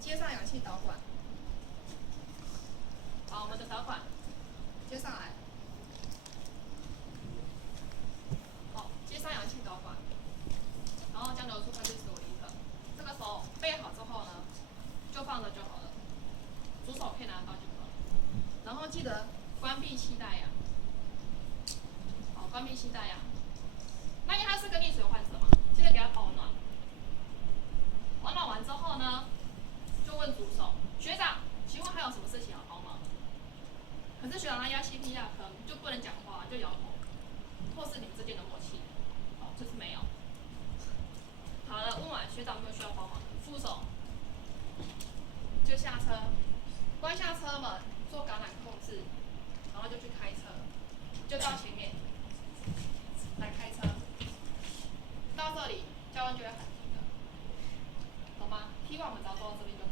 接上氧气导管。好，我们的导管接上来。好，接上氧气导管，然后将流出0.15L。这个手备好之后呢，就放着就好了，左手可以拿得到就好了。然后记得关闭气袋呀。好，关闭气袋呀。那因为他是个溺水患者嘛，记得给他保暖。保暖完之后呢，就问主手学长，请问还有什么事情要帮忙？可是学长他压 CPR 可能就不能讲话，就摇头，或是你们之间的默契，哦，就是没有。好了，问完学长有没有需要帮忙的，副手就下车，关下车门，做橄榄控制，然后就去开车，就到前面来开车。到这里，教官就会喊停了，懂吗？希望我们只要做到这边就